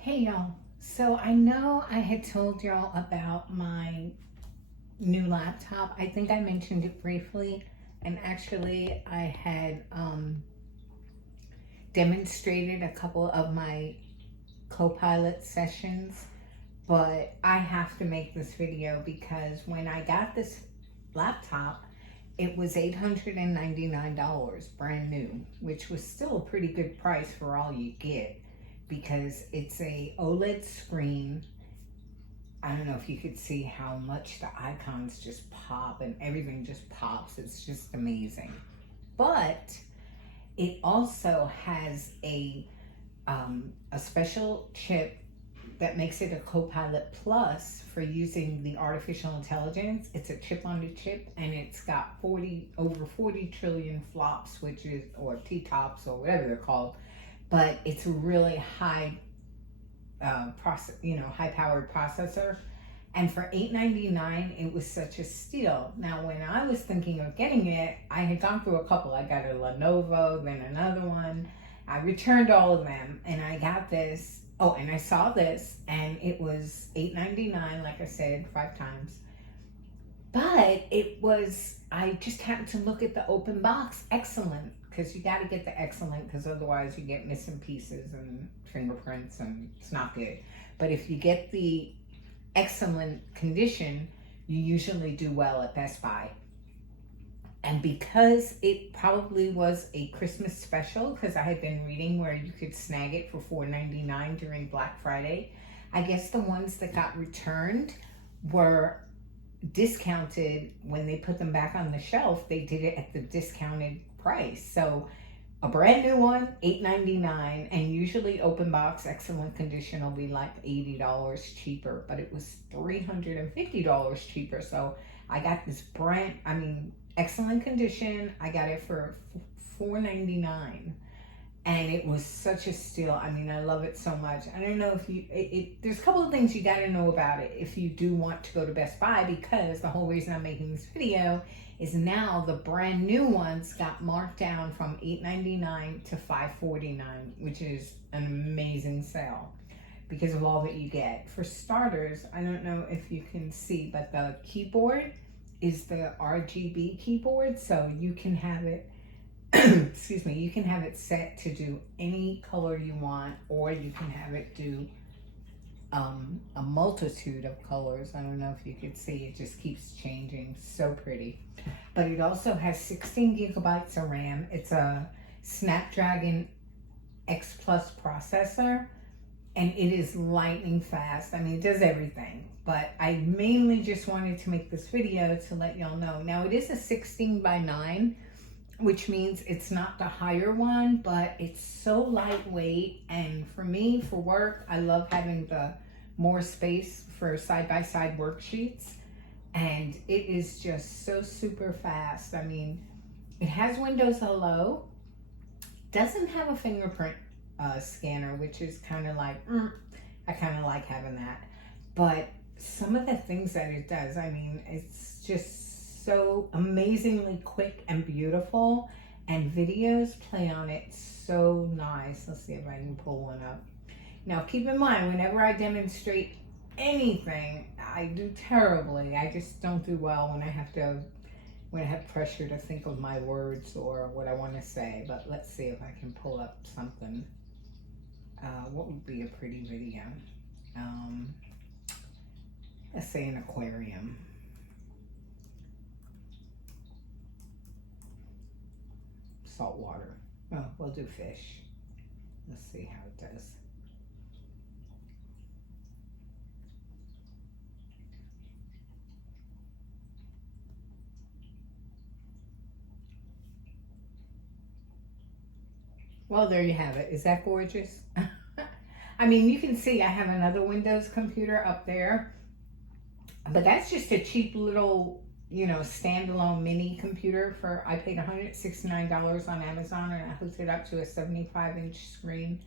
Hey y'all, so I know I had told y'all about my new laptop. I think I mentioned it briefly, and actually I had demonstrated a couple of my Copilot sessions, but I have to make this video because when I got this laptop, it was $899 brand new, which was still a pretty good price for all you get because it's a OLED screen. I don't know if you could see how much the icons just pop and everything just pops. It's just amazing. But it also has a special chip that makes it a Copilot Plus for using the artificial intelligence. It's a chip on the chip, and it's got over 40 trillion flops, which is, or T-tops, or whatever they're called. But it's a really high high powered processor. And for $899, it was such a steal. Now, when I was thinking of getting it, I had gone through a couple. I got a Lenovo, then another one. I returned all of them, and I got this. Oh, and I saw this, and it was $899, like I said, 5 times. But I just happened to look at the open box. Excellent, because you got to get the excellent, because otherwise you get missing pieces and fingerprints, and it's not good. But if you get the excellent condition, you usually do well at Best Buy. And because it probably was a Christmas special, because I had been reading where you could snag it for $4.99 during Black Friday, I guess the ones that got returned were discounted. When they put them back on the shelf, they did it at the discounted price. So a brand new one, $8.99, and usually open box, excellent condition will be like $80 cheaper, but it was $350 cheaper. So I got this excellent condition. I got it for $4.99, and it was such a steal. I mean, I love it so much. I don't know if there's a couple of things you got to know about it if you do want to go to Best Buy, because the whole reason I'm making this video is now the brand new ones got marked down from $8.99 to $5.49, which is an amazing sale because of all that you get. For starters, I don't know if you can see, but the keyboard is the RGB keyboard, so you can have it excuse me, you can have it set to do any color you want, or you can have it do a multitude of colors. I don't know if you could see, it just keeps changing. So pretty. But it also has 16 gigabytes of RAM. It's a Snapdragon X Plus processor, and it is lightning fast. I mean, it does everything, but I mainly just wanted to make this video to let y'all know. Now, it is a 16:9, which means it's not the higher one, but it's so lightweight. And for me, for work, I love having the more space for side-by-side worksheets. And it is just so super fast. I mean, it has Windows Hello, doesn't have a fingerprint scanner, which is kind of like, I kind of like having that. But some of the things that it does, I mean, it's just so amazingly quick and beautiful, and videos play on it so nice. Let's see if I can pull one up. Now, keep in mind, whenever I demonstrate anything, I do terribly. I just don't do well when I have pressure to think of my words or what I want to say. But let's see if I can pull up something. What would be a pretty video? Let's say an aquarium. Salt water. Oh, we'll do fish. Let's see how it does. Well, there you have it. Is that gorgeous? I mean, you can see I have another Windows computer up there, but that's just a cheap little, standalone mini computer. I paid $169 on Amazon, and I hooked it up to a 75-inch screen,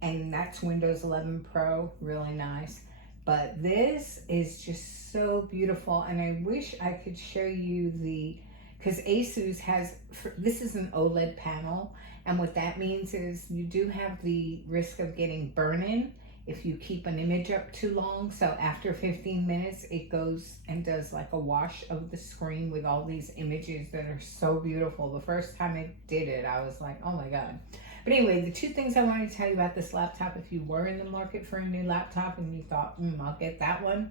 and that's Windows 11 Pro, really nice. But this is just so beautiful, and I wish I could show you because Asus this is an OLED panel, and what that means is you do have the risk of getting burn-in if you keep an image up too long. So after 15 minutes, it goes and does like a wash of the screen with all these images that are so beautiful. The first time it did it, I was like, oh my God. But anyway, the two things I wanted to tell you about this laptop, if you were in the market for a new laptop and you thought, I'll get that one,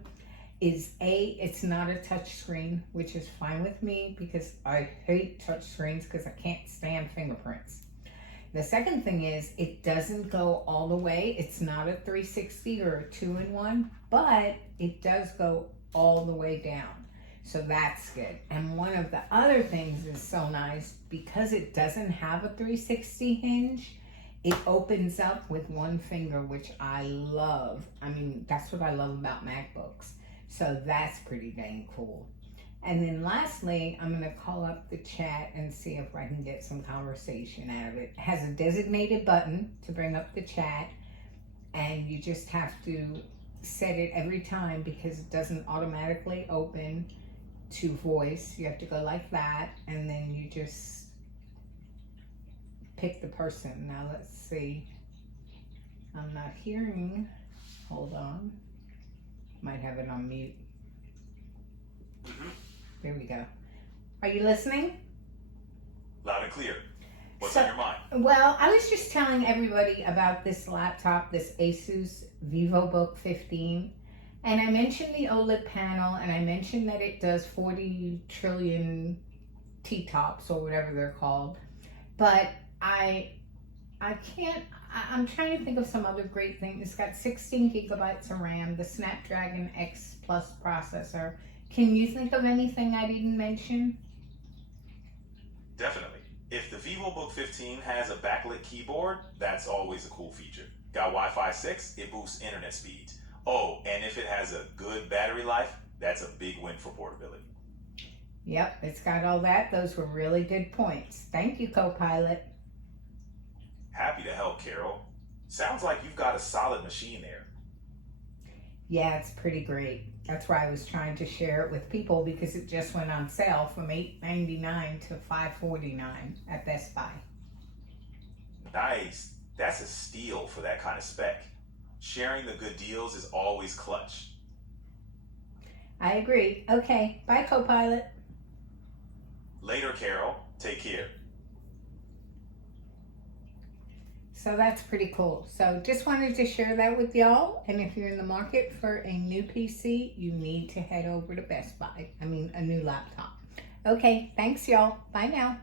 is A, it's not a touch screen, which is fine with me because I hate touch screens because I can't stand fingerprints. The second thing is it doesn't go all the way. It's not a 360 or a 2-in-1, but it does go all the way down. So that's good. And one of the other things is so nice because it doesn't have a 360 hinge. It opens up with one finger, which I love. I mean, that's what I love about MacBooks. So that's pretty dang cool. And then lastly, I'm going to call up the chat and see if I can get some conversation out of it. It has a designated button to bring up the chat, and you just have to set it every time because it doesn't automatically open to voice. You have to go like that, and then you just pick the person. Now let's see. I'm not hearing. Hold on. Might have it on mute. There we go. Are you listening? Loud and clear. What's on your mind? Well, I was just telling everybody about this laptop, this Asus Vivobook 15. And I mentioned the OLED panel, and I mentioned that it does 40 trillion T-tops or whatever they're called. But I'm trying to think of some other great thing. It's got 16 gigabytes of RAM, the Snapdragon X Plus processor. Can you think of anything I didn't mention? Definitely. If the Vivobook 15 has a backlit keyboard, that's always a cool feature. Got Wi-Fi 6, it boosts internet speeds. Oh, and if it has a good battery life, that's a big win for portability. Yep, it's got all that. Those were really good points. Thank you, Copilot. Happy to help, Carol. Sounds like you've got a solid machine there. Yeah, it's pretty great. That's why I was trying to share it with people because it just went on sale from $8.99 to $5.49 at Best Buy. Nice. That's a steal for that kind of spec. Sharing the good deals is always clutch. I agree. Okay, bye, Copilot. Later, Carol. Take care. So that's pretty cool. So just wanted to share that with y'all. And if you're in the market for a new PC, you need to head over to Best Buy. I mean, a new laptop. Okay, thanks y'all. Bye now.